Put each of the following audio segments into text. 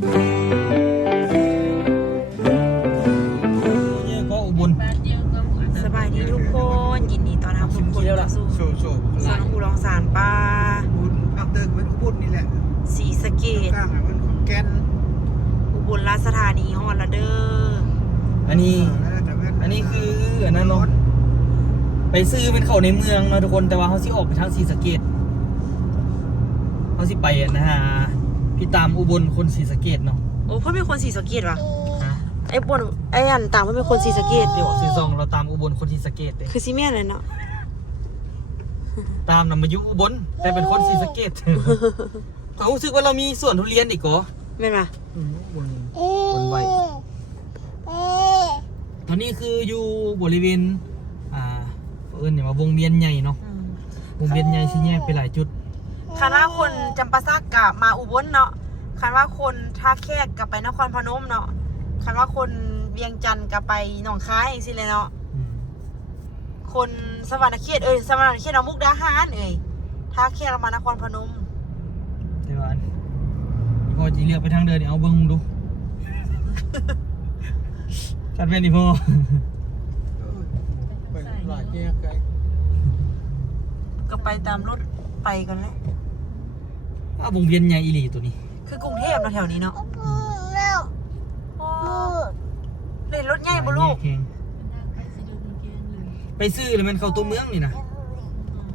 ก็อุบลสบายดีทุกคนยินดีต้อนรับทุกคนเข้าสู่สวนอุดรสารปลาบุญอัปเดตเป็นอุบลนี่แหละศรีสะเกษ กลางเป็นของแกนอุบลราชธานีฮอดละเด้ออันนี้คืออันนั้นเนาะไปซื้อเป็นเขาในเมืองเนาะทุกคนแต่ว่าเขาสิออกไปทางศรีสะเกษเขาสิไปนะฮะพี่ตามอุบลคนศรีสะเกษเนาะโอ้เพิ่นเป็นคนศรีสะเกษวะไอ้บนไอ้อันตามเพิ่นเป็นคนศรีสะเกษเดี๋ยวซีซองเราตามอุบลคนศรีสะเกษเลยคือสิแม่นเลยเนาะตามนำมาอยู่อุบลแต่เป็นคนศรีสะเกษเขารู้สึกว่าเรามีสวนทุเรียนอีกเหรอแม่นป่ะบนไว้ตอนนี้คืออยู่บริเวณเนี่ยมาวงเวียนใหญ่เนาะวงเวียนใหญ่สิแยกไปหลายจุดคันว่าคนจำปาสักกะมาอุบลเนาะคันว่าคนท่าแขกกลับไปนครพนมเนาะคันว่าคนเวียงจันทร์กลับไปหนองคายเองสิเลยเนาะคนสวรรค์เขตสวรรค์เขตเอามุกดาหารท่าแขกเรามานครพนมเดี๋ยวพอจีเลือกไปทางเดินเอาเบิ้งดูชัดเป็นดิพ่อไปหลายแยกไกลก็ไปตามรถไปกันเลยวงเวียนใหญ่อีหลีตัวนี้คือกรุงเทพนะแถวนี้เนาะเล่นรถใหญ่บ่ลูกไปซื้อเลยมันเข้าตัวเมืองนี่นะ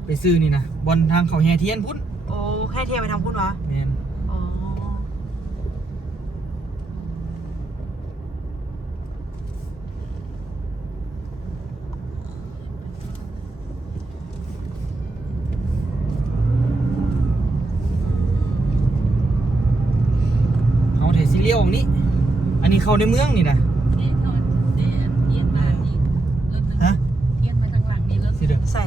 ไปซื้อนี่นะบนทางเขาแห่เทียนพุ่นโอ้แห่เทียนไปทางพุ่นวะแม่นสีเลี้ยวของนี้อันนี้เข้าในเมืองนี่นะฮะเทียนมาทางหลังนี่รถสีเดิมใส่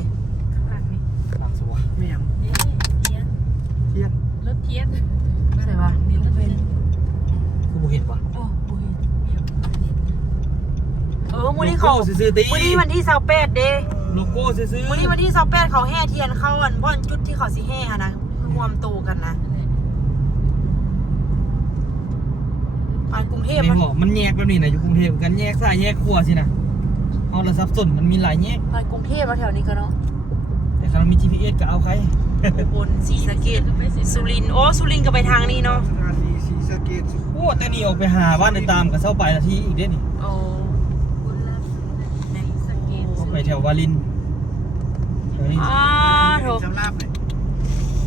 ข้างหลังนี่หลังสวะไม่ยังเทียนรถเทียนใส่ปะนี่รถเทียนคือบุเห็นปะโอ้บุเห็นมื้อนี้เขามื้อนี้วันที่28เด้โลโก้ซื้อมื้อนี้วันที่28เขาแห่เทียนเข้าอันบ่อนจุดที่เขาสิแห่นะรวมตัวกันนะกรุงเทพมันแยกแบบนี้นะอยู่กรุงเทพกันแยกซ้ายแยกขวาสินะเอาละซับซ้อนมันมีหลายแยกไปกรุงเทพมาแถวนี้ก็เนาะแต่คันมี GPS ก็เอาใครบนศรีสะเกษสุรินทร์โอ้สุรินทร์ก็ไปทางนี้เนาะศรีสะเกษโอ้แต่นี่ออกไปหาบ้านในตามกับเส้าไปนาทีอีกเด้นี่โอ้ไปแถววารินโถสำราบเลย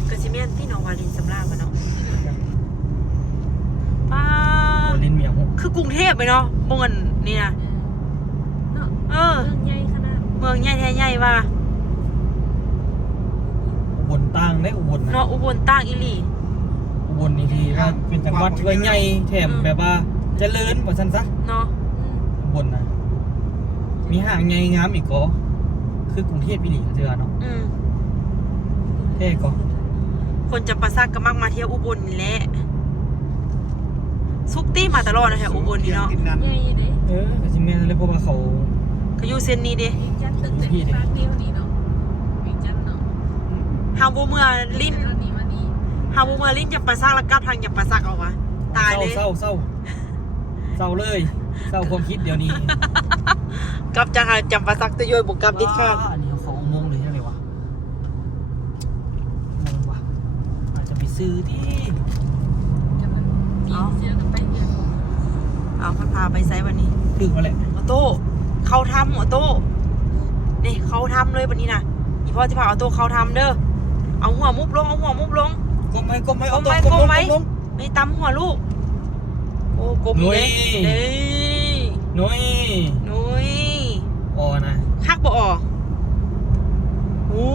กระชิเมียนที่หนองวารินสำราบเนาะคือกรุงเทพไปเนาะบ่เงินนี่นะเมืองใหญ่ขนาดเมืองใหญ่แท้ใหญ่ว่ะอุบลตั้งได้อุบลเนาะอุบลตั้งอีหลีอุบลนี่ที่ว่าเป็นจังหวัดที่ว่าใหญ่แถมแบบว่าเจริญกว่าซั่นซะเนาะอุบลนะมีห้างใหญ่งามอีกก็คือกรุงเทพอีหลีเจอเนาะแท้ก็คนจะประซักก็มักมาเที่ยวอุบลนี่แหละซุกตี้มาตลอดนะแถวอุบลนี่เนาะใหญ่เด้ก็สิแม่นเลยเพราะว่าเขาอยู่เส้นนี้เด้จัดตึกแต่ปากเดียวนี่เนาะมีจัดเนาะฮาบ่เมื่อลิ้นฮาบ่เมื่อลิ้นจะประซักแล้วกลับทางอย่าประซักเอาวะตายเลยเศร้าเลยเศร้าความคิดเดี๋ยวนี้กลับจะหาจำประซักตะย่อยบ่กลับดิค่ะอันนี้เขาอุโมงค์เลยใช่ไหมวะอาจจะไปซื้อที่เอาพาไปไซวันนี้ถึงมาแหละออโต้เขาทำออโต้นี่เขาทำเลยวันนี้นะอีพ่อที่พาออโต้เขาทำเด้อเอาหัวมุบลงเอาหัวมุบลงก้มไหมก้มไหมไม่ตำหัวลูกโอ้ก้มเลยนุ้ยอ๋อนะคักบ่อ๋อโอ้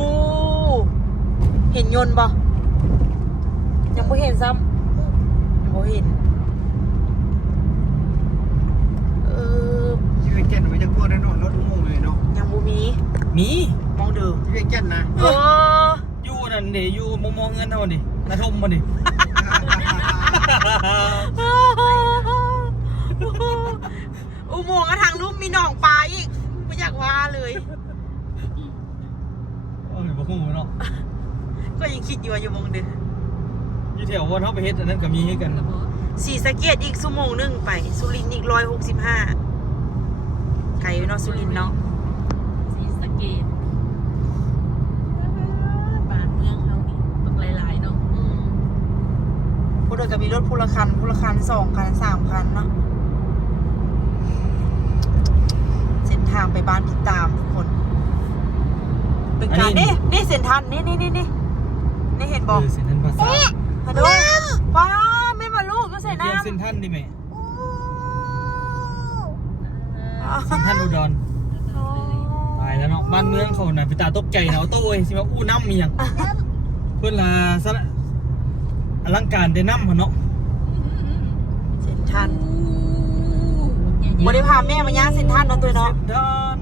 เห็นยนต์บ่ยังไม่เห็นซ้ำยังไม่เห็นที่เวียงจันทร์ไปจะพวกนั้นรถอุโมงค์เลยเนาะยังบ่มีมองดูที่เวียงจันทร์นะอยู่นั่นดิอยู่มองเงินเท่าดินาทมมาดิอุโมงค์ทางลุ่มมีหนองปลาอีกไม่อยากว่าเลยบ่คงเนาะก็ยังคิดอยู่ว่าอยู่มองเด้อ อยู่แถววันเขาไปเฮ็ดอันนั้นก็มีให้กัน ศรีสะเกษอีกชั่วโมงนึงไปสุรินทร์อีก165ไกลอยู่เนาะสุรินทร์เนาะ ศรีสะเกษบ้านเมืองเฮานี่บักหลายๆเนาะ พวกเราจะมีรถพลคัน2 คัน 3 คันเนาะเส้นทางไปบ้านพี่ตามทุกคนเป็นการนี่เส้นทางนี่เห็นบอก เส้นทันภาษา มาดูป้าไม่มาลูกก็ใส่ เที่ยว น้ำ เส้นทันดิแม่เส้นทันอุดรตายแล้วเนาะบ้านเมืองเขาน่ะไปตาตกใจเนาะโต้ยสิว่าอู้น้ำมีหยังเพิ่นล่ะซะอลังการได้น้ำหั่นเนาะ เส้นทางบ่ได้พาแม่มาย่างเส้นทางเนาะตัวเนาะ เส้นทัน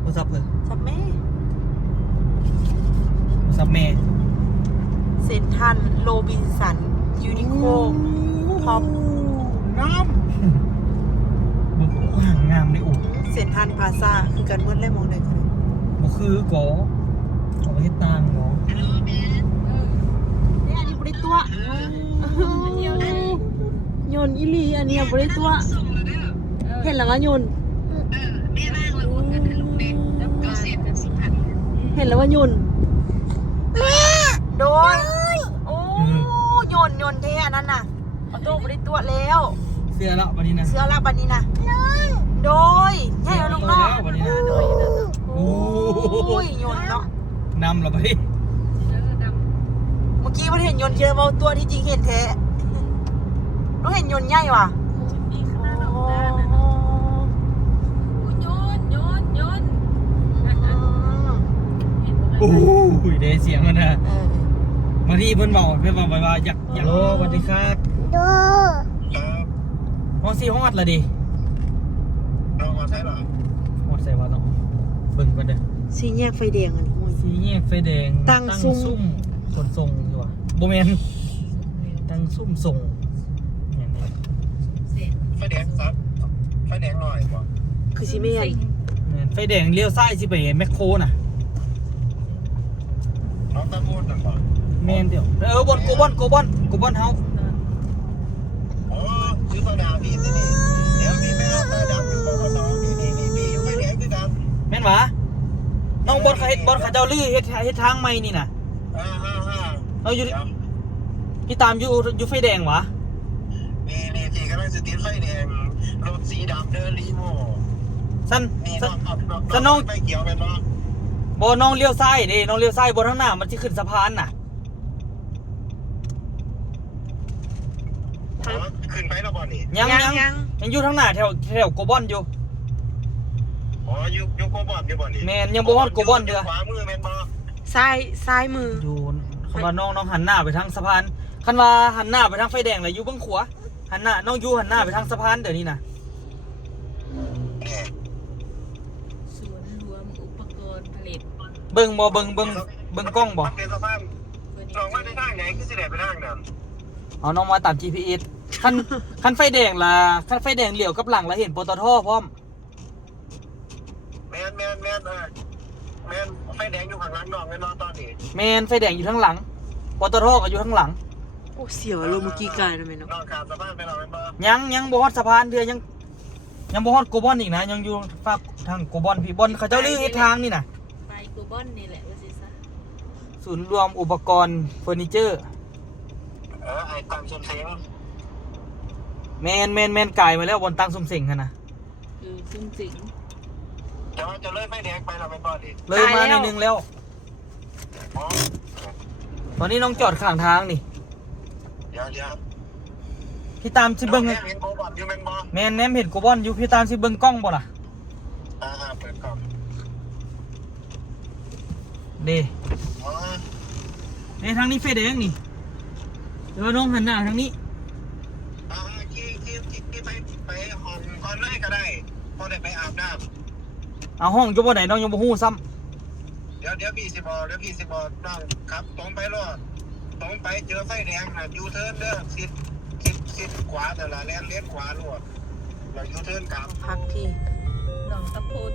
โทรศัพท์เพิ่น สับแม่ โทรศัพท์แม่ เส้นทางโรบินสันยูนิโคท็อป น้ำ บ่ห่างงามเลยโอ้ เส้นทางพาซาคือกันเมื่อไรมองได้คน บ่คือก๋อเอาไปเฮ็ดต่างบ่ นี่อันนี้บริตัว เที่ยวได้ โยนอีลีอันนี้บริตัว เห็นแล้วว่าโยนเห็นแล้วว่าโยนโดยโอ้โยนเท่อันนั้นน่ะเอาตัวบริตัวแล้ว เสื้อละวันนี้นะ เสื้อลาบันนี้นะโดยใช่แล้วน้อง แล้ววันนี้นะ ๆโอ้ยโยนเนาะ นำเราไป เมื่อกี้มันเห็นโยนเยอะมาตัวที่จริงเห็นแท้ต้องเห็นโยนใหญ่ว่ะ นี่ขนาดออกด้านนะโยนเห็นบ่ โอ้ยได้เสียงมันนะ เออ มาที่เพิ่นบอกเพิ่นบอกไปว่าอยากโอ้สวัสดีครับ ครับ ห้อง4ห้องอัดละดิ เรามาใช้หรอ ฮอดใส่ว่าต้องเบิ่งกันเด้อ สีแยกไฟแดงอันนี้มัน สีแยกไฟแดง ตั้งซุ่ม ขนส่งอยู่ว่ะบ่แม่นตั้งซุ่มส่งอย่างนี้ ไฟแดงซับไฟแดงหน่อยก่อน คือสีเมียน แม่นไฟแดงเลี้ยวซ้ายสิไปแมคโครน่ะ น้องตะโกนหน่อยก่อน แม่นเดี๋ยวบนโกบอนเฮา อ๋อชื่อตัวดาวพี่สินี่เดี๋ยวพี่แม่ตาดำอยู่ปกสนี่อยู่ไฟแดงด้วยกัน แม่นหวะน้องบอลเขาเฮ็ดบอลเขาเจ้าลื้อเฮ็ดทางใหม่นี่น่ะ เอาอยู่พี่ตามอยู่ไฟแดงหวะ นี่ที่กำลังจะติดไฟแดงรถสีดำเดินรีโม่ สั้น นี่ น้อง ไฟเขียวเป็นปะ บ่น้องเลี้ยวซ้ายดิน้องเลี้ยวซ้ายบนข้างหน้ามันสิขึ้นสะพานน่ะ ขึ้นไปแล้วบอลนี่ ยังอยู่ทางหน้าแถวโกบอนอยู่ อ๋ออยู่โกบอลอยู่บอลนี่ แม่นยังบ่ฮอดโกบอนเด้อ ขวามือแม่นบอ ซ้ายมือ อยู่คันว่าน้องหันหน้าไปทางสะพานคันว่าหันหน้าไปทางไฟแดงแล้วอยู่เบื้องขวาหันหน้าน้องอยู่หันหน้าไปทางสะพานเดี๋ยวนี้น่ะ สวนรวมอุปกรณ์ผลิต เบิ่งกล้องบ่ เป็นสะพานลองว่าในทางไหนคือสิแดดไปทางนั้น เอาน้องมาตาม GPS คันไฟแดงล่ะคันไฟแดงเลี้ยวกับหลังแล้วเห็นปตทพร้อม แมนไฟแดงอยู่ข้างหลังน้องแม่นอนตอนนี้ แม่นไฟแดงอยู่ทางหลังปตทก็อยู่ทางหลัง โอ้เสียวลงเมื่อกี้กายนะแม่เนาะ นอนข้ามสะพานไปเราแม่นบ่ ยังบ่ฮอดสะพานเดือยังบ่ฮอดโกบอนอีกนะยังอยู่ฝากทางโกบอนพี่บอนเขาเจ้าลื้อเฮ็ดทางนี่น่ะ ไปกูบอนนี่แหละว่าสิซะ ศูนย์รวมอุปกรณ์เฟอร์นิเจอร์ ไอ้ตังสมเสง แมนกายมาแล้วบนตั้งซุ่มเสิงกันนะ ซึ่งจริง แต่ว่าจะเลยไฟแดงไปเราแม่นบ่ดิ เลยมาหนึ่งแล้ว อ๋อ ตอนนี้น้องจอดข้างทางนี่ เดี๋ยว พี่ตามสิเบิ้ง เห็นโกบอลอยู่แม่นบ่ แมนแนมเห็นโกบอนอยู่พี่ตามสิเบิ้งกล้องบ่ล่ะ เปิดกล้อง เด้ อ๋อ ทางนี้ไฟแดงนี่เดี๋ยวน้องหันหน้าทางนี้ ที่ไปห้องก่อนเลยก็ได้พอได้ไปอาบน้ำ เอาห้องอยู่บ่ไหนน้องยังบ่ฮู้ซ้ เดี๋ยวพี่สิบอกน้องขับตรงไปรอดตรงไปเจอไฟแดงนะยูเทิร์นเด้อชิดขวาแต่ละเลี้ยนขวารวดเรายูเทิร์นกลับ พักที่ หนองตะพุน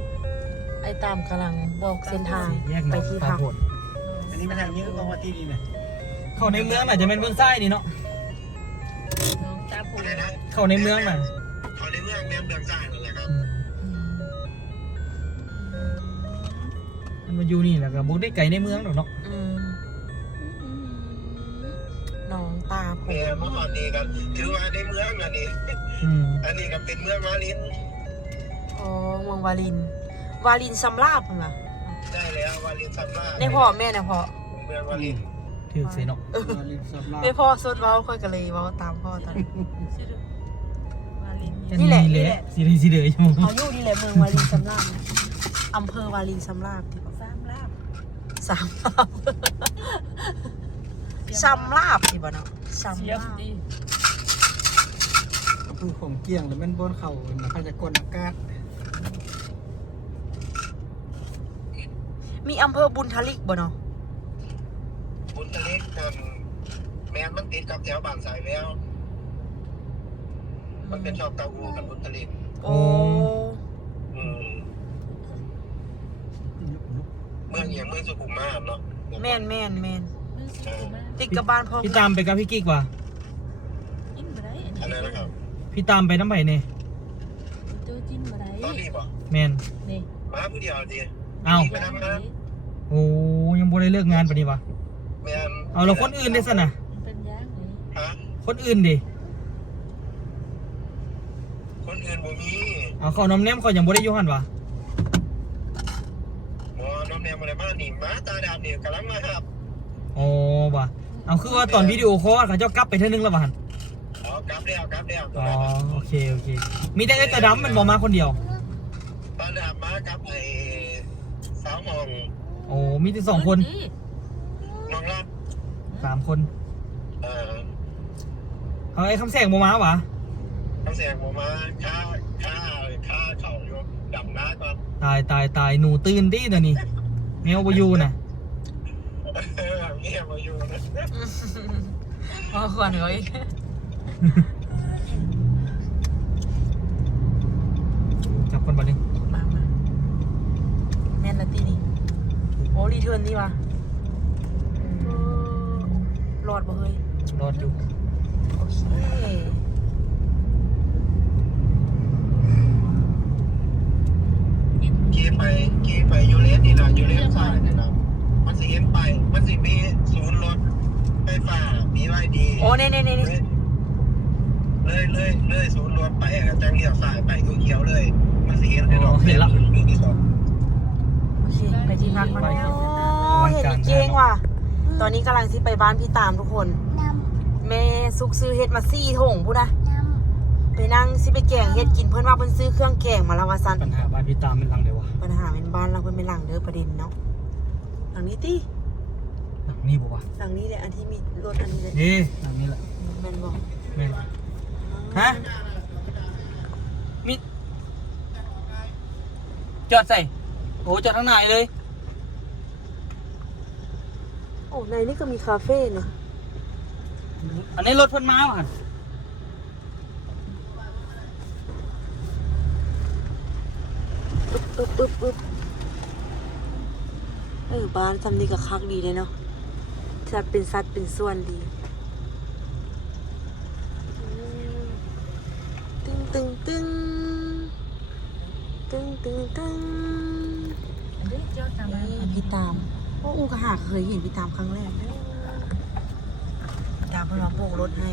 ไอ้ตามกำลังบอกเส้นทาง ำแยก ไป น้อง ที่ ตา พัก โพด อันนี้ไม่ทางนี้ก็ว่าที่นี่นะ เข้าในเมืองน่ะจะเป็นเมืองซ้ายนี่เนาะ ตาผู อะไรนะ เข้าในเมืองน่ะ เขาในเมืองแนมเมืองซ้ายนั่นแหละครับ มันมาอยู่นี่แหละก็บ่ได้ไกลในเมืองหรอกเนาะ น้องตาผ แม่ ม เมื่อก่อนนี้กันถือว่าในเมืองอันนี้ อันนี้ก็เป็นเมืองวาลิน อ๋อเมืองวาลิน วาลินสำราบเหรอ ได้แล้ววาลินซัมมา ในพ่อแม่นะพ่อ เมืองวาลิน ถือเสียเนาะ ไม่พ่อสดเว้าค่อยก็เลยเว้าตามพ่อตอนนี้ มาลิน นี่แหละ นี่แหละสิเดยใช่ไหม เขาอยู่นี่แหละเมืองวาลินสำราบอำเภอวาลินสำราบที่บอก สามลาบ สามลาบสำราบที่บ่เนาะสำ เสีย รา บบ ดี ก็คือของเกี่ยงหรือมันบนเขาพยากรณ์อากาศ มีอำเภอบุญทลิกบ่เนาะ บุญทะเลกันแม่มันติดกับแถวบ้านสายแววมันเป็นชอบเตาหูกันบุญทะเล โอ้ อืมเมืองอย่างเมืองสุขุมมาศเนาะ แม่นแม่นแม่น มือสูงมาก ติดกับบ้านพ่อ พี่ตามไปกับพี่กิ๊กว่ะ จิ้นมาได้ อันนั้นนะครับ พี่ตามไปน้ำไผ่เนี่ย เจอจิ้นมาได้ ตอนนี้บ่ แมน นี่ มาผู้เดียวดี เอ้า ไปนำมา โอ้ยังบ่ได้เลิกงานปะนี่วะ แม่น เอาแล้วคนอื่นได้สินะ เป็นย่างเลย ฮะ คนอื่นดิ คนอื่นบ่มี เอาเขาน้ำแนมเขายังบ่ได้อยู่หันวะ หมอน้ำแนมอะไรมานี่มาตาดำนี่กำลังมาครับ อ๋อว่ะเอาคือว่าตอนวิดีโอคอลเขาเจ้ากลับไปเท่านึงแล้ววะหัน อ๋อกลับแล้ว อ๋อโอเคโอเค มีแต่ไอ้ตาดำมันบ่มาคนเดียว ตาดำมากับไอ้สาวหมอง โอ้มีแต่2 คน น้องรัก 3 คน เอ่อ เอาไอ้คำแสงบ่มาวะ คำเสียงผมมาค่าเขาอยู่ดำน้าก่อน ตายหนูตื่นดิเดี๋ยวนี้แมวบ่อยู่น่ะ เงียบมาอยู่นะ พ่อควรเอ้ย จับคนบ่นึง มาแม่นละตีนี่โอ้รีเทิร์นนี่วะรอดบ่เฮ้ย รอดอยู่ โอเค ขี่ไปยูเลสนี่นะยูเลสซ้ายนี่นะมันสิเห็นไปมันสิมีศูนย์รถไฟฟ้ามีไว้ดี โอ้เน่เลยศูนย์รถไปจังเลี้ยวซ้ายไปเขียวเลยมันสิเห็นอยู่ที่สอง โอเคไปที่พักมาแล้วเห็นเก่งว่ะตอนนี้กำลังที่ไปบ้านพี่ตามทุกคนแม่ซุกซื้อเฮ็ดมา4 ถุงพูดนะไปนั่งสิไปแกงเฮ็ดกินเพื่อนว่าเพิ่นซื้อเครื่องแกงมาแล้วว่าซั่น ปัญหาบ้านพี่ตามเป็นหลังเลยวะ ปัญหาเป็นบ้านเราเพิ่นเป็นหลังเด้อประเด็นเนาะหลังนี้ติ หลังนี้บ่วะ หลังนี้แหละอันที่มีรถอันนี้เลย หลังนี้แหละ แม่นบ่ แม่ฮะมีจอดใส่โอ้จอดข้างในเลย โอ้ในนี้ก็มีคาเฟ่เนาะ อันนี้รถเพิ่นมาว่ะ ปึ๊บบ้านทำนี่ก็คักดีเลยเนาะสัตว์เป็นส่วนดีตึงอันนี้เจ้าตามมา พี่ตามโอ้อูกระหาเคยเห็นพี่ตามครั้งแรกพี่ตามเพิ่นมาโบกรถให้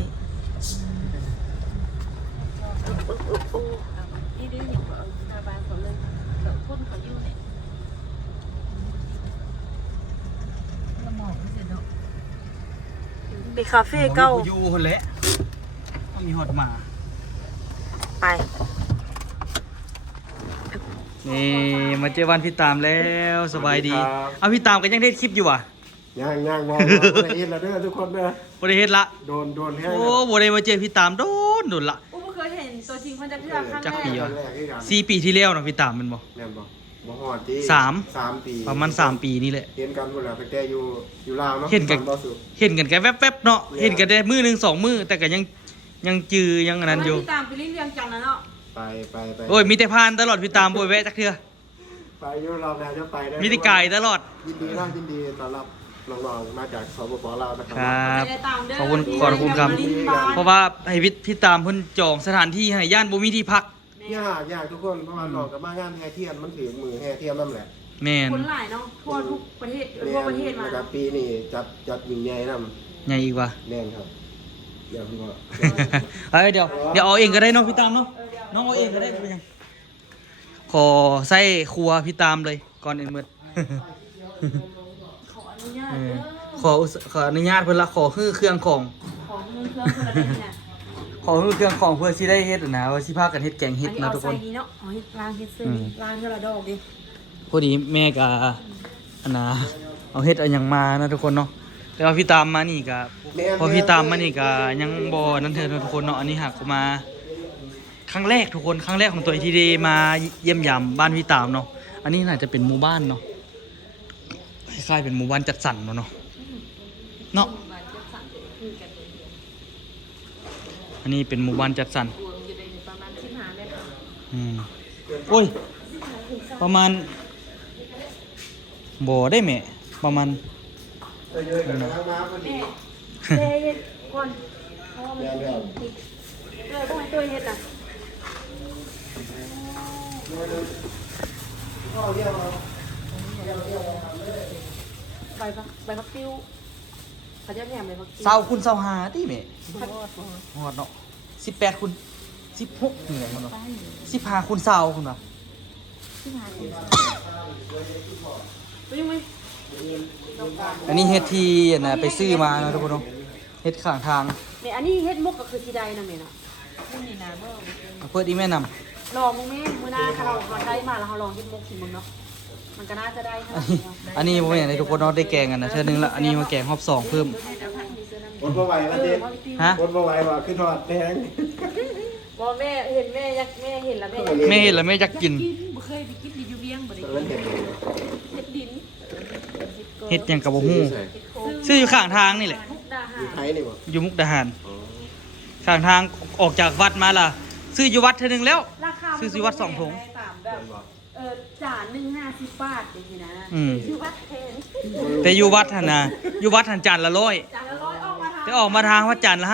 โอ้ ที่ดื้ออย่างเอาชาวบ้านเขาเลยเขาคนเขาอยู่เนี่ยละหมอกไม่เสร็จเนาะ เป็นคาเฟ่เก่า อยู่คนแหละต้องมีหอดหมา ไป นี่มาเจอวันพี่ตามแล้วสบายดีเอาพี่ตามกันยังได้คลิปอยู่ว่ะ ย่างมองละเอียดแล้วเด้อทุกคนเด้อ บ่ได้เฮ็ดละ โดนแห้ง โอ้บ่ได้มาเจอพี่ตามโดนละ อูไม่เคยเห็นตัวจริงคนจะเพื่อครั้ง จัก แร ปี ก วะ 4 ปีที่แล้วเนาะพี่ตามมันบ่ แม่นบ่บ่ฮอดที่ สาม 3 ปี ประมาณ3 ปีนี่แหละ เห็นกันหมดแล้วตั้งแต่อยู่ลาวเนาะ เห็นกัน บ่สุ เห็นกันแค่แวบๆเนาะเห็นกันได้มื้อนึง2 มื้อแต่ก็ยังจือยังอันนั้นอยู่ พี่ตามไปเรียงจันทร์นะเนาะ ไป โอ้ยมีแต่ผ่านตลอดพี่ตามบ่แวะจักเทื่อ ไปอยู่รอบแล้วจะไปได้ มีแต่ไก่ตลอด ยินดีต้อนรับ น้องๆมาจากสปปลาวนะค ครับ ไปตามเด้ ขอบคุณขอบคุณครับ เพราะว่าให้พี่ตามเพิ่นจองสถานที่ให้ย่านบ่มีที่พัก ยากทุกคนเพราะว่าน้องกับมางานแห่เทียนมันถึงมือแห่เทียนนั่นแหละ แม่น คนหลายเนาะทั่วทุกประเทศทั่วประเทศมา นะครับปีนี้จัดยิ่งใหญ่น ใหญ่อีกว่ะ ำแน่นครับเดี๋ยวพี่ว่า เฮ้ยเดี๋ยวเอาเองก็ได้เนาะพี่ตามเนาะน้องเอาเองก็ได้เป็นยังขอใส่ครัวพี่ตามเลยก่อนอื่นมืด ขออนุญาต เออ เด้อ ขออนุญาตเพิ่นละขอคือเครื่องของ ของเงินเครื่องคนละเด้อเนี่ย ขอคือเครื่องของเพื่อสิได้เฮ็ดนะว่าสิพากันเฮ็ดแกงเฮ็ด อันนี้ นะ เอา ทุกค ใส่ น นี้เนาะเอาเฮ็ดล้างเฮ็ดเส้น อืม ล้างเท่าละดอกดิ พอดีแม่ก็อันนะเอาเฮ็ดอันหยังมานะทุกคนเนาะแต่ว่าพี่ตามมานี่ก็พอพี่ตามมานี่ก็ยังบ่นั่นเถิดนะทุกคนเนาะอันนี้หากกูมาครั้งแรกทุกคนครั้งแรกของตัวที่ได้มาเยี่ยมยามบ้านพี่ตามเนาะอันนี้น่าจะเป็นหมู่บ้านเนาะคล้ายๆเป็นหมู่บ้านจัดสรรเนาะเนาะมันจะสั่งคือกันเลย อันนี้เป็นหมู่บ้านจัดสรร รวมอยู่ในประมาณ15เมตร อืมโอ้ยประมาณบ่ได้แม่ประมาณ เยอะๆกันมาพอดี แม่เฮ็ดก่อนเพราะว่ามันติดต้องให้ตัวเฮ็ดน่ะใบพักติ้วเขาจะแถมใบพักติ้ว เศร้าคุณเศร้าหาติแม่ฮอดเนาะ18คุณ16นี่แหละเนาะ15คุณเศร้าคุณว่ะ ไปยังไง อันนี้เฮ็ดที่น่ะไปซื้อมานะทุกคนเนาะเฮ็ดข้างทาง แม่อันนี้เฮ็ดมุกก็คือสีใดนะแม่น่ะ เอาเปิดอีแม่นำ ลองมึงแม่มื้อหน้าถ้าเราได้มาแล้วเราลองเฮ็ดมุกสิมึงเนาะมันก็น่าจะได้นะ อันนี้บ่แม่นให้ทุกคนเนาะได้แกงกันนะเทื่อนึงละอันนี้มาแกงรอบสองเพิ่ม คนบ่ไหวแล้วเด็ก ฮะ คนบ่ไหวว่าขึ้นทอดแดง บ่แม่เห็นแม่ยักแม่เห็นแล้วแม่ แม่เห็นแล้วแม่อยากกิน บ่เคยไปกินอยู่เวียงบ่ได้ เริ่มเห็น เฮ็ดดิน เฮ็ดหยังก็บ่ฮู้ซื้ออยู่ข้างทางนี่แหละ มุกดาหา อยู่ ร ไทยนี่บ่ อยู่มุกดาหารข้างทางออกจากวัดมาล่ะซื้ออยู่วัดเทื่อนึงแล้ว ราคา ซื้อสิวัดสองถุง ตามแบบจานหนึง50 บาทจังซี่นะ อืม คือวัดแพง แต่อยู่วัดหั่นน่ะอยู่วัดหั่นจานละ100 จานละ100ออกมาทาง แต่ออกมาทางว่าจานละ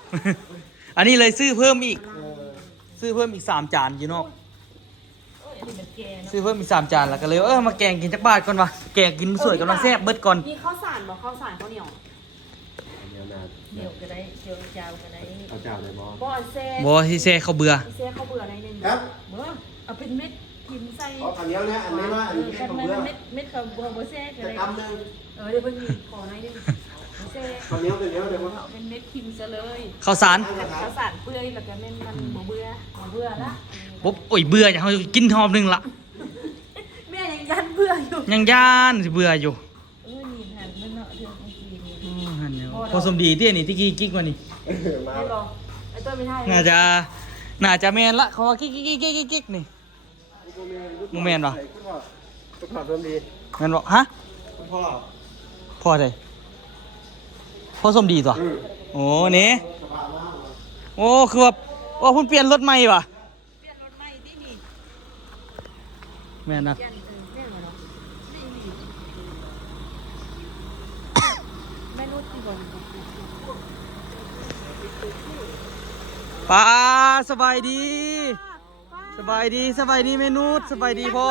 50 อันนี้เลยซื้อเพิ่มอีก ซื้อเพิ่มอีก3จานอยู่นอกซื้อเพิ่มอีก3จานแล้วก็เลยมาแกงกินจักบาทก่อนวะแกงกินสวยกำลังแซ่บเบิดก่อน มีข้าวสารบ่ข้าวสารข้าวเหนียว เดี๋ยวก็ได้เดี๋ยวเจ้าก็ได้ เขาเจ้าเลยบ่ บ่อนแซ่ บ่ที่แซ่เขาเบื่อ แซ่ข้าวเบื่อในนึง ครับ บ่เอาเป็นเม็ดกินใส่ ขอขันเดียวเนี่ยอันนี้ว่าอันนี้ กั เป็น นของ มา เบื่อ เม็ดเขาบ่แซ่ก็ จะ ได้ กำหนึ่ง เดี๋ยวเพิ่นมีขอในนึงแซ่ ข้าวเหนียวเป็นเหนียวเดี๋ยวผม เอาเป็นเม็ดกินซะเลย ข้าวสาร ข้าวสารเปื่อยแล้วก็แม่นมันบ่เบื่อละ ปุ๊บโอ้ยเบื่ออย่างเขากินหอมหนึงละ แม่ยังยันเบื่ออยู่ ยังย่านสิเบื่ออยู่ นี่หันมันเนาะเรื่องของกินนี่ หั่นเดี๋ยวพอสมดีเตี้ยนี่ที่กี้กิ๊กมานี่ มา ไม่บอกไอ้ต้นไม่ใช่ น่าจะแมนละเขาว่ากิ๊กนี่มึงแมนปะ คุณพ่อเริ่มดี แมนบอกฮะ คุณพ่อ พ่อใช่พ่อสมดีตัวโอ้นี่โอ้คือว่าเพิ่งเปลี่ยนรถใหม่ป่ะ เปลี่ยนรถใหม่ที่นี่ แม่นนะ เปลี่ยนเปลี่ยนเหรอแม่นุชที่บ่น ป้าสบายดีสบายดีเมนูสบายดีพ่อ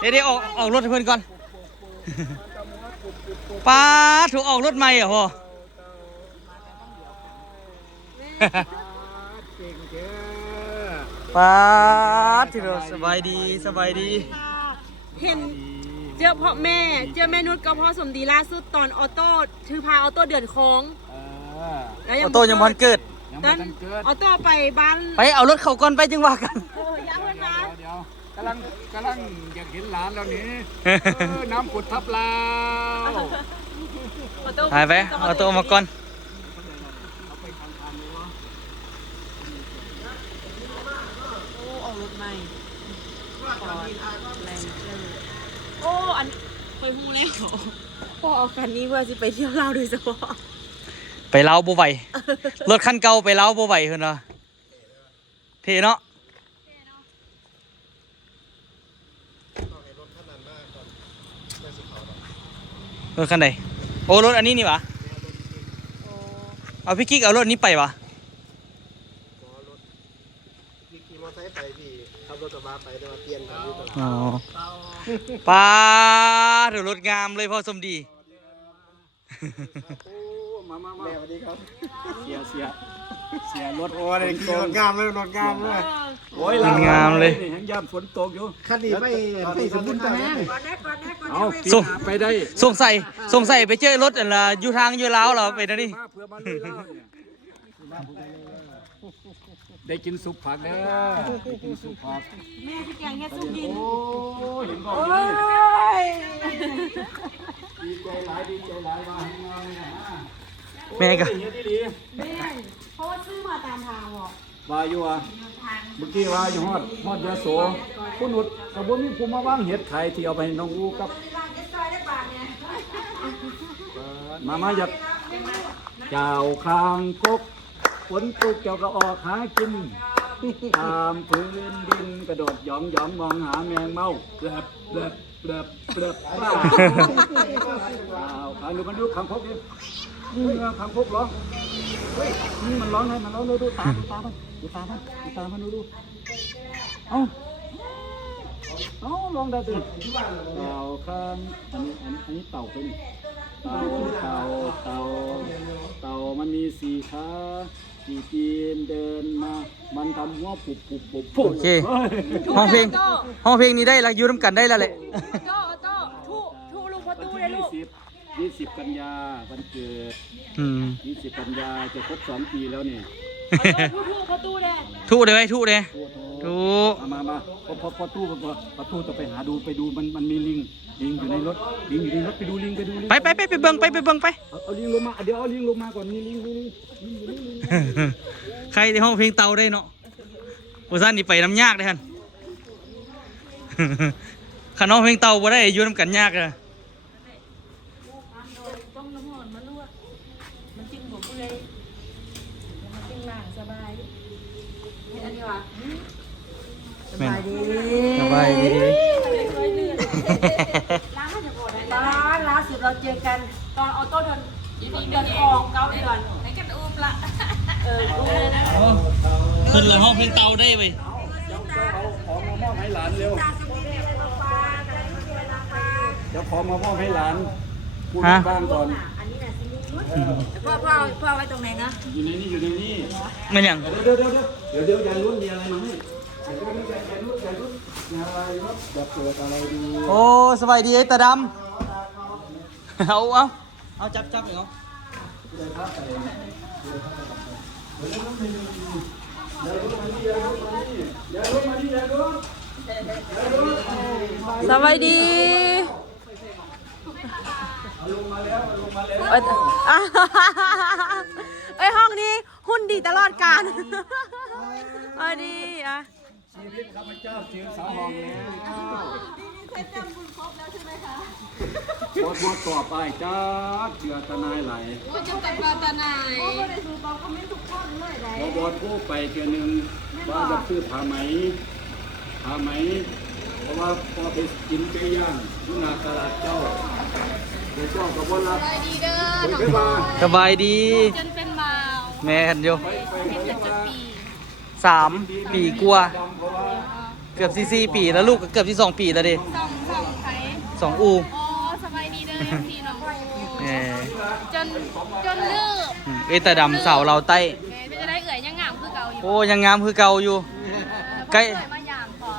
เดี๋ยวออกรถให้เพื่อนก่อนป้าถูกออกรถใหม่เหรอพ่อ เก่งเจ้า ป้าที่เราสบายดี เห็นเจอพ่อแม่เจอแม่นุชกับพ่อสมดีล่าสุดตอนออโต้ถือพาออโต้เดือนคองแล้ว ออโต้ยังพอนเกิด ตอนออโต้ไปบ้าน ไปเอารถเขาก่อนไปจึงว่ากัน ยังเพื่อนนะ เดี๋ยวกำลังอยากเห็นหลานแล้วนี่น้ำผุดทับลาว ออโต้ หายไปเอาตัวมาก่อน โอ้ออกรถใหม่โอ้อันไปหูแล้วพ่อเอาคันนี้เพื่อจะไปเที่ยวลาวโดยเฉพาะ ไปเล้าบ่ไหวรถคันเก่าไปเล้าบ่ไหวเพิ่นว่าเท่เนาะรถคันไหน โอ้รถอันนี้นี่วะเอาพี่กิ๊กเอารถนี้ไปวะ ขี่มอเตอร์ไซค์ไปพี่ขับรถกระบะไปแต่ว่าเปลี่ยนกันอยู่ตลาด อ๋อปลาเดี๋ยวรถงามเลยพ่อสมดี โอ้มา แม่สวัสดีครับ เสียรถ โอ้ยขี่รถงามเลยรถงามเลย โอ้ย มันงามเลย นี่ยังย่ำฝนตกอยู่ คันนี้ไม่สมบูรณ์แน่ เอา ส่ง ไปได้ สงสัยไปเจอรถอะไรอยู่ทางอยู่ลาวเหราไปนะนี่ มาเพื่อมาลุยแล้วเนี่ยได้กินซุปผักเด้อได้กินซุปผัก แม่ที่แกงเฮ็ดสุกิน โอ้เห็นบอก โอ้ นี่ ย ดีใจหลายมาให้มาเนี่ย แม่ก็ โอ้ยเฮ็ดดี แม่เพราะว่าซื้อมาตามทางบอก ว่าอยู่อ่ะเมื่อกี้ว่าอยู่ฮอดยาโสผู้หนุดกับบ่มีผู้มาว่างเห็ดไข่ที่เอาไปให้น้องอูกับมาอยากเจ้าคางกกฝนตกเจ้าก็ออกหากินตามพื้นดินกระโดดหยองมองหาแมงเม่าเปลือบป้าคางดูมันดูคางคกดิคางคกร้องเฮ้ยมันร้องให้มันร้องดูตามันดูเอาลองได้ดิเต่าข้างอันนี้เต่าเป็นเต่ามันมีสี่ขาสี่ตีนเดินมามันทำหัวปุบ โอเคห้องเพลงนี้ได้ละอยู่ร่วมกันได้แล้วแหละ โต้ทูลูกประตูเลยลูก 20 กันยาวันเกิด อืม 20 กันยาจะครบ2 ปีแล้วเนี่ย ทูประตูเลย ทุเลยไว้ทุเลยทุ มาพอตู้ต้องไปหาดูไปดูมันมีลิงอยู่ในรถไปดูลิง ไปเบิ่งไป เอาลิงลงมาเดี๋ยวเอาลิงลงมาก่อนมีลิง ใครในห้องเพลงเตาได้เนาะผู้ซ่านนี่ไปน้ำยากเลยฮัน ขันห้องเพลงเตาบ่ได้อยู่น้ำกันยากเลย ต้องน้ำหอมมาลวกมันจิ้มผมเลยมันจิ้มหลังสบายอันนี้วะ สบายดีสบายดี ล่าสุดเราเจอกันตอนออโต้เดือนออก9 เดือน ไหนกันอูปละ ขึ้นเลยห้องเพลงเตาได้ไป ของมามอบให้หลานเร็วเดี๋ยวของมามอบให้หลานพูดบ้างก่อน พ่อไว้ตรงไหนนะ อยู่ในนี่ มันหยัง เดี๋ยวยายรุ่นมีอะไรมาให้ยายรุ่นมีอะไรครับแบบเปิดอะไรดู โอ้สบายดีไอ้ตาดำเอาจับอีกเอา สวัสดีเอ้ยห้องนี้หุ้นดีตลอดกาลสวัสดีอ่ะ ชีวิตข้าพเจ้าเจอสาวห้องแล้วเคยจำบุญครบแล้วใช่ไหมคะบทต่อไปจ้าเชื่อทนายไหล ว่าจะเป็นปลาตะนาย บทผู้ไปเทือหนึ่งว่าจะซื้อผ้าไหมเพราะว่าพอไปกินไก่ย่างที่นาตลาดเจ้าเดี๋ยวเจ้ากับว่ารับ สบายดีเด้อ ไปไปมา สบายดี จนเป็นบ่าว แม่นอยู่ เป็นจะจะปี 3 ปีกว่าเกือบ4 ปีแล้วลูกก็เกือบที่2 ปีแล้วดิ ส่องไทย 2 อู อ๋อสบายดีเด้อพี่น้อง จนลืบ เอ้ยตาดำเสาเราใต้ จะได้เอื่อยยังงามคือเก่าอยู่ โอ้ยังงามคือเก่าอยู่ ใกล้ เอื่อยมาอย่างพอ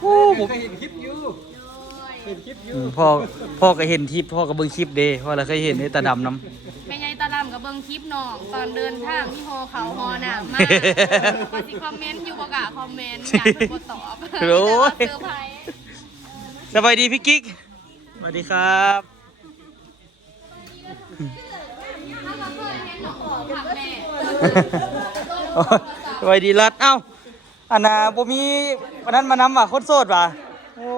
โอ้ผม เห็นคลิปอยู่ พ่อก็เห็นคลิปพ่อก็เบิ่งคลิปเด้พ่อเราเคยเห็นไอ้ตาดำน้ำ แม่ยายตาดำกับเบิ้งคลิปน้องตอนเดินทางที่ฮอเขาฮอหนามมากก็สิคอมเมนต์อยู่บ่กะคอมเมนต์อยากเป็นบ่ตอบ โอ้ย เซอร์ไพรส์ สบายดีพี่กิ๊กสวัสดีครับ ผักแม่ สบายดีรัดเอ้าอันน่ะบ่มีวันนั้นมานำว่ะคนโสดว่ะโอ้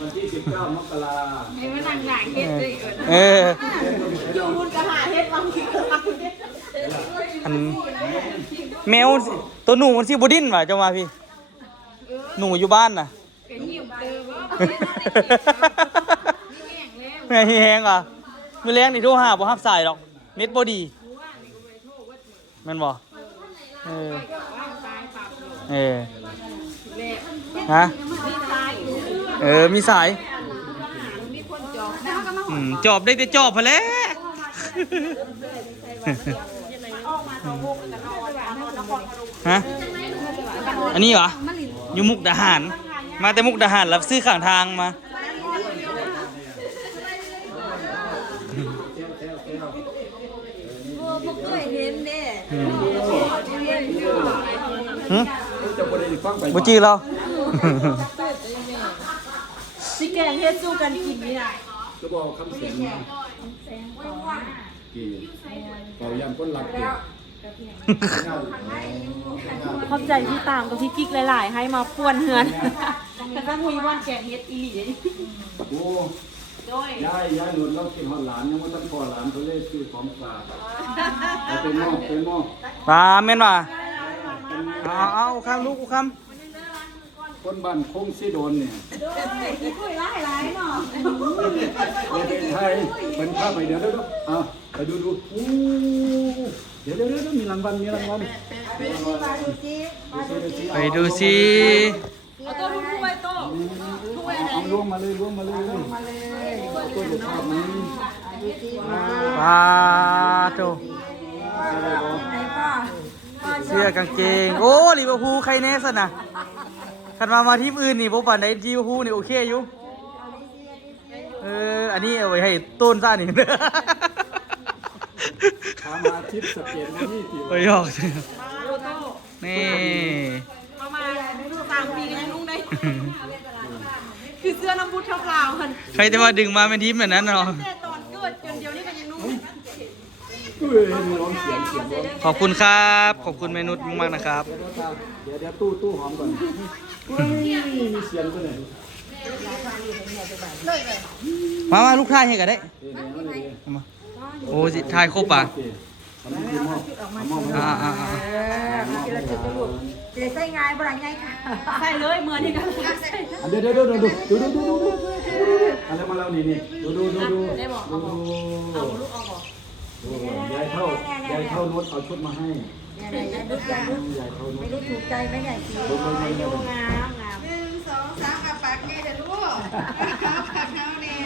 วันที่ 9 มกรา ให้มานั่งหนังเฮ็ดเลยเอิ้น เออ อยู่บุญกะหาเฮ็ดบางทีก็รักคุณเด้ อันแมวตัวหนูมันสิบ่ดิ้นว่ะเจ้ามาพี่หนูอยู่บ้านน่ะ ก็ยิ้มเติมว่า แม่แห้งอ่ะมื้อแรงนี่โทรหาบ่รับสายดอกเน็ตบ่ดีแม่นบ่เออเออฮะมีสายจอบได้แต่จอบพอแล้วฮะอันนี้เหรออยู่มุกดาหารมาแต่มุกดาหารรับซื้อข้างทางมาบ่จื้อเรา สิแกงเฮ็ดสู้กันกินนี่น่ะ จะบอกคำเสียงนะกี่เป่ายำก้นหลักเกี่ยว ขอบใจพี่ตามกับพี่กิ๊กหลายๆให้มาป่วนเฮือนแต่ถ้าคุยว่าแกงเฮ็ดอีหลี โอ้ยายหนุนเรากินหอดหลานยังไม่ต้องพอหลานเขาเลยซื้อของฝากเอาไปมอบ มาแม่นว่ะเอาคำลูกคำ คนบ้านคงสิโดนเนี่ยคุยหลายเนาะเป็นไทยเป็นภาพไปเดี๋ยวเอาไปดูอู้เดี๋ยวมีรางวัลไปดูสิ เอาตัวลูกไว้โต เอาล่วงมาเลยตัวจะภาพนี้ ว้าโตเสื้อกางเกงโอ้ลิเวอร์พูลใครแน่สนะคันมาทีมอื่นนี่บ่ปานใดลิเวอร์พูลนี่โอเคอยู่อันนี้เอาไว้ให้ต้นซ่านี่ ถามมาทิปสเก็ตมานี่ติ ไปหยอกนี่ ประมาณ3 ปีกันยังนุ่งได้คือเสื้อน้ำพุทับลาวหั่น ใครจะมาดึงมาเป็นทีมแบบนั้นเนาะ แต่ตอนเกิดจนเดียวนี่ก็ยังนุ่ง ร้องเสียง ขอบคุณครับขอบคุณเมนุษมากๆนะครับ เดี๋ยวตู้หอมก่อนมีเสียงตัวไหน มาลูกชายให้กันได้มาโอ้สิทายครบป่ะจะใส่ง่ายบ่ล่ะง่ายค่ะใส่เลยเหมือนนี่กัน เดี๋ยวอะไรมาแล้วนี่ดูได้บอกเอาลูกเอาบอกยายเท่านุชเอาชุดมาให้ยายเท่านุชไม่รู้ถูกใจไหมเนี่ยดูงาม1 2 3กับปากแม่เด้อลูกปากเฮาเนี่ย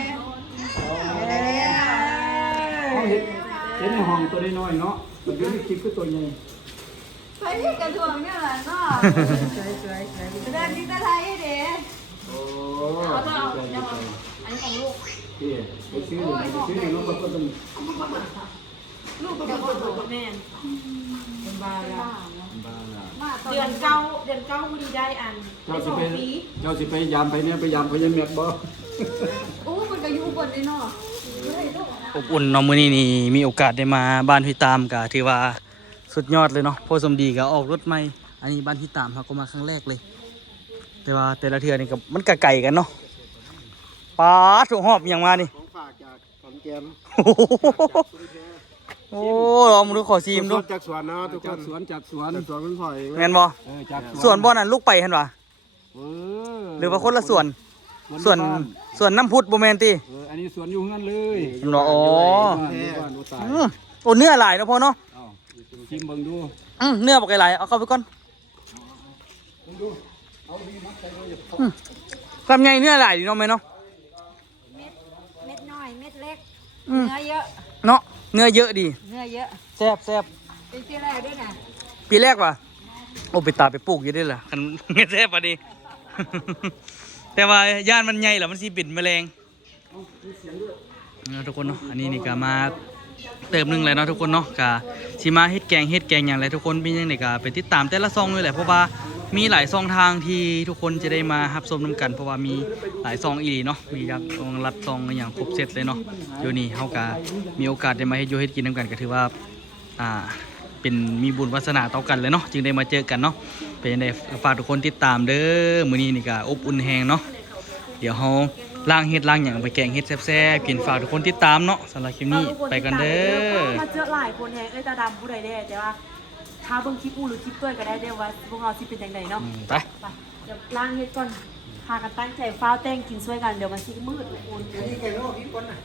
เห็นในห้องตัวน้อยเนาะมันอยู่ในคลิปคือตัวใหญ่ ไปที่กระทรวงเนี่ยแหละเนาะสวยเดินที่ตะไทยเด้ โอ้อันนี้ของลูกพี่ไปซื้อลูกก็ต้อง ลูกก็เป็นแม่นเป็นบาละเดือนเก้าพอดีได้อันได้2 ปี เจ้าสิไปยามไปเนี่ยไปยามเขายังแมทบ่ โอ้มันก็อยู่บนได้เนาะ อบอุ่นเนาะมื้อนี้นี่มีโอกาสได้มาบ้านพี่ตามก็ถือว่าสุดยอดเลยเนาะพ่อสมดีก็ออกรถใหม่อันนี้บ้านพี่ตามเขาก็มาครั้งแรกเลย แต่ว่าแต่ละเทื่อนี่ก็มันก็ไกลกันเนาะปลาถูกหอบอย่างมานี่ ของฝากจากขอนแก่น โอ้ลองมาดูขอซีมดู จากสวนนะทุกคน จากสวน สวนคุณพ่อเอง แม่นบ่ จาก สวนบ่นั่นลูกไปเห็นป่ะหรือว่าคนละสวนน้ำพุดบ่แม่นติ อันนี้สวนอยู่งั้นเลย เห็นบ่อ๋อ บ้านตาย โอ้เนื้อหลายเนาะพ่อเนาะ ชิมเบิ่งดู เนื้อบ่ไกลหลายเอาเข้าไปก่อนกำไงเนื้อหลายดีเนาะแม่เนาะ เม็ดน้อยเม็ดเล็ก อืม เนื้อเยอะ เนาะเนื้อเยอะดี เนื้อเยอะ แซ่บ เป็นที่แรกด้วยนะ ปีแรกว่ะโอ้ไปตาไปปลูกอยู่ได้เหรอคันไม่แซ่บอ่ะดิ แต่ว่าย่านมันใหญ่เหรอมันสิเป็นแมลงทุกคนเนาะอันนี้นี่ก็มาเติมหนึงเลยเนาะทุกคนเนาะก็สิมาเฮ็ดแกงอย่างไรทุกคนมีอย่างไรก็ไปติดตามแต่ละซองเลยแหละเพราะว่ามีหลายซองทางที่ทุกคนจะได้มารับชมนํกันเพราะว่ามีหลายซองอีหลีเนาะมีจากรัดซองอย่างครบเซตเลยเนาะเดี๋ยวนี้เฮาก็มีโอกาสได้มาเฮ็ดอยู่เฮ็ดกินนํกันก็ถือว่าเป็นมีบุญวาสนาต่อกันเลยเนาะจึงได้มาเจอกันเนาะเป็นยังไงฝากทุกคนติดตามเด้อมื้อนี้นี่ก็อบอุ่นแฮงเนาะเดี๋ยวเฮา ล้างเฮ็ดล้างหยังไปแกงเฮ็ดแซ่บๆกินฝากทุกคนติดตามเนาะสำหรับคลิปนี้ไปกันเด้อ มาเจอหลายคนแฮงเอ้ยตาดำผู้ใดได้แต่ว่าถ้าเบิ่งคลิปอูหรือคลิปต้วยก็ได้เด้อว่าพวกเราสิเป็นจังไดเนาะ ไป ไปเดี๋ยวล้างเฮ็ดก่อนพากันตั้งใจฟ้าวแต่งกินช่วยกันเดี๋ยวมันสิมืดทุกคน นี่แกงโลกพี่คนน่ะ